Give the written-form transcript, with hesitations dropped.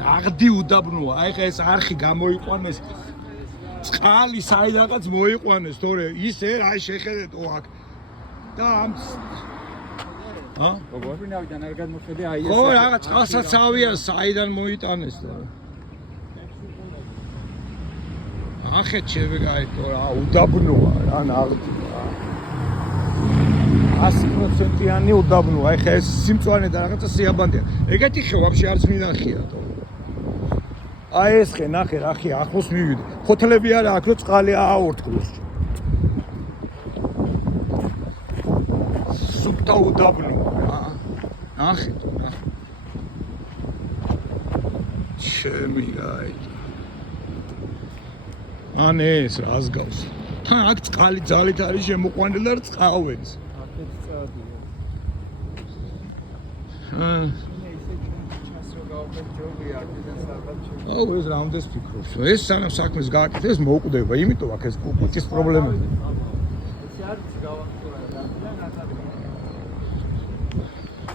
აღდი უდაბნოა. აი ხა ეს არხი გამოიყვანეს. წყალი საიდანაც მოიყვანეს, თორე ისე აი შეხედეთო აქ. და ამ როგორვინავიდან არ გადმოხედე აი ეს. ხო, რაღაც წყალსაცავია საიდან მოიტანეს და. ახეთ შევეგაიტო რა, უდაბნოა რა, ნაღდია. 100%-იანი უდაბნოა. აი ხა ეს სიმწვანე და რაღაცა სიაბანდია. ეგეთი ხე ვაფშე არც მინახია თო. აი ეს ხე ნახე რა ხე ახლოს მივიდე. ხოთლები არა აქ რო წყალი ააორთქლოს. სუფთა უდაბნოა რა. ნახე თო ნახე. ჩემი გაიტო. ან ეს რას გავს? თან აქ წყალი ძალით არის შემოყვანილი და წყავენს. აქეთ წადია. აუ ეს რამდენს ფიქრობს? ეს სანამ საქმეს გააკეთეს მოუკვდება, იმიტომ აქ ეს კუჭის პრობლემები. ეს არის გავახტურა და